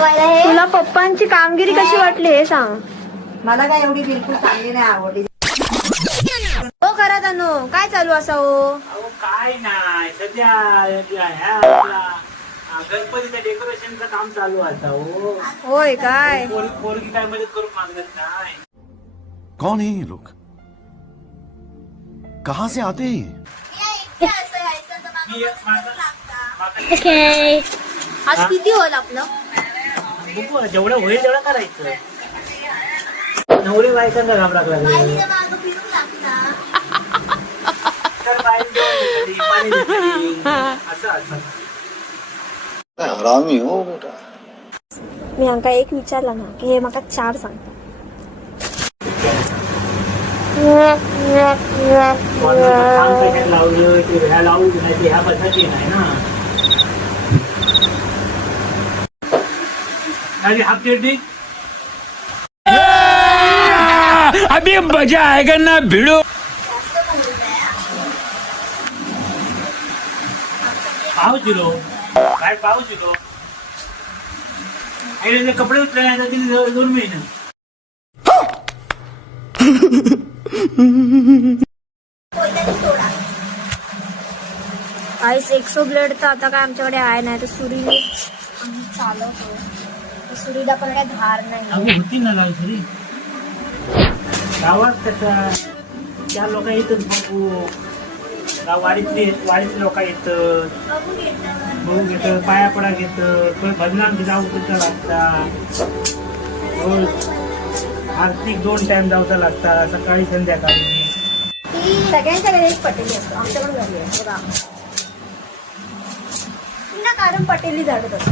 तुला पप्पांची कामगिरी कशी वाटली हे सांग. मला काय एवढी बिलकुल चांगली नाही आवडली. हो करा तनु काय चालू असा हो. अहो काय नाही सध्या गणपतीच्या डेकोरेशनचं काम चालू आता हो. होय काय पोरगी काय मदत करून मागत नाही. कौन है ये लोग, कहाँ से आते हैं ये? आज किती होईल आपलं. बघू जेवढं होईल तेवढं करायचं. नवरी बायकांना घाबराक लागले तर बाईक जेवण घेतली, पाणी घेतली. असं असं हरामी हो बेटा. मी हांका एक विचारला ना की हे माका 4 सांगता. काम कशात लावलं की ह्या लावू नाही ह्या पद्धती नाही ना. अरे हाफ टेडी अभी मजा आएगा ना भिड़ो. पाऊस दिलो काय पाऊस दिलो आणि कपडे उतरण्यासाठी 2 महिने. आईस 100 ब्लेड तर आता काय आमच्याकडे आहे नाही तर सुरीनेच आम्ही चालवतो. सुरीला पण काय धार नाही. अगं होती ना गाव तरी गावात कसा 4 लोक येतात बघू. गाव वाडीतले लोक येतात बघू घेतात पाया पडा घेतात. पण भजनांची जाऊ तिथं लागतात. रोज आर्थिक 2 टाइम जाऊचा लागतात सकाळी संध्याकाळी. सगळ्यांच्या घरी एक पटेली असतो. आमच्या पण घरी आहे बघा कारण पटेली झाडत असतो.